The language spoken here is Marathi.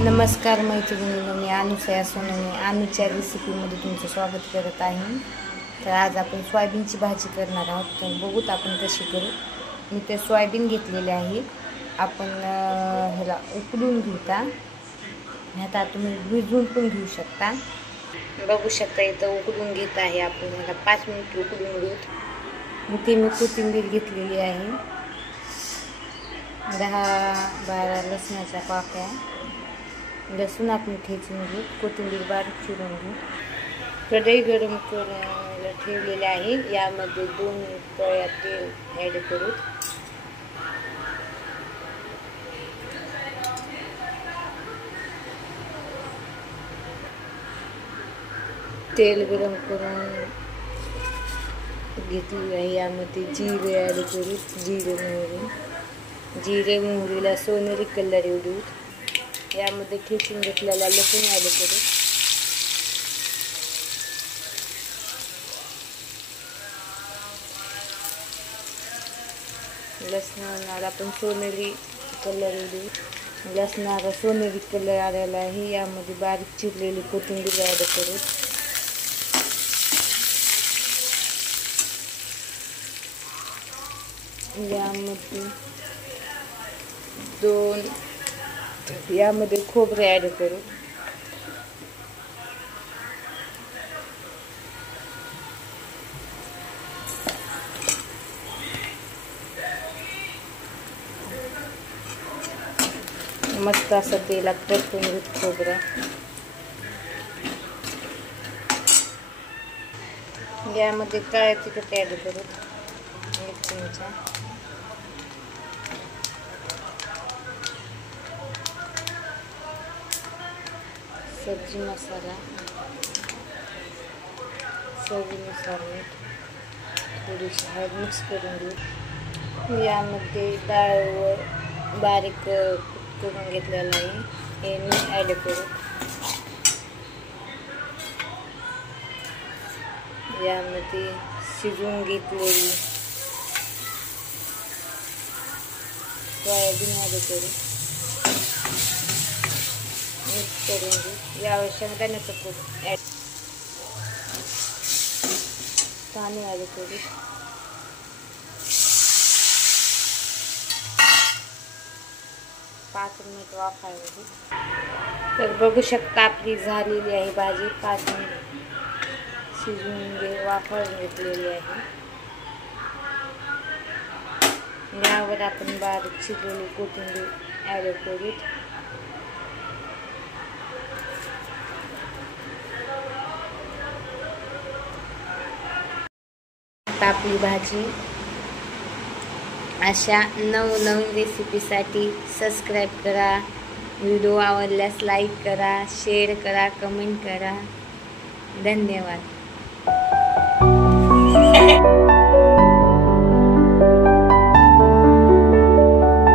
नमस्कार मैत्रिणींनो, मी अनुसया सोनवणे अनुच्या रेसिपीमध्ये तुमचं स्वागत करत आहे। तर आज आपण सोयाबीनची भाजी करणार आहोत। तर बघूत आपण कशी करू। मी ते सोयाबीन घेतलेले आहे, आपण ह्याला उकडून घेता, आता तुम्ही भिजवून पण घेऊ शकता। बघू शकता इथं उकडून घेत आहे आपण, ह्याला 5 मिनिट उकडून घेऊ। इथे मी कोथिंबीर घेतलेली आहे, 10-12 लसणाच्या पाकळ्या, लसूण आपण ठेचून घेऊ, कोथिंबीर बारीक चिरून घेऊ। कढई गरम करायला ठेवलेली आहे, यामध्ये 2 पळ्या तेल ॲड करू। तेल गरम करून घेतलेले आहे, यामध्ये जिरे ॲड करू। जिरे मोहरीला सोनेरी कलर येऊ देऊ। यामध्ये ठेचून घेतलेला लसूण ॲड करू। लसणाला आपण सोनेरी कलर येऊ देऊ। लसणाला सोनेरी कलर आलेला आहे, यामध्ये बारीक चिरलेली कोथिंबीर ॲड करू। यामध्ये खोबरे ॲड करू। मस्त असं तेलात परतून घेऊ खोबरं। यामध्ये काळे तिखट ॲड करू, 1 चमचा। सब्जी मसाला, चवीनुसार मीठ, थोडीशी हळद मिक्स करून घेऊ। यामध्ये डाळ बारीक करून घेतलेलं आहे, हे मी ॲड करू। यामध्ये शिजवून घेतलेली सोयाबीन ॲड करू, मिक्स करून घेऊ। यावर शेंगदाण्याचं कूट ॲड, पाणी ॲड करू। पाच मिनिट वाफायला। तर बघू शकता आपली झालेली आहे भाजी, 5 मिनिट शिजवून वाफवून घेतलेली आहे। यावर आपण बारीक चिरलेली कोथिंबीर ॲड करू। आपली भाजी अशा नवनवीन रेसिपीसाठी सबस्क्राईब करा, व्हिडिओ आवडल्यास लाईक करा, शेअर करा, कमेंट करा। धन्यवाद।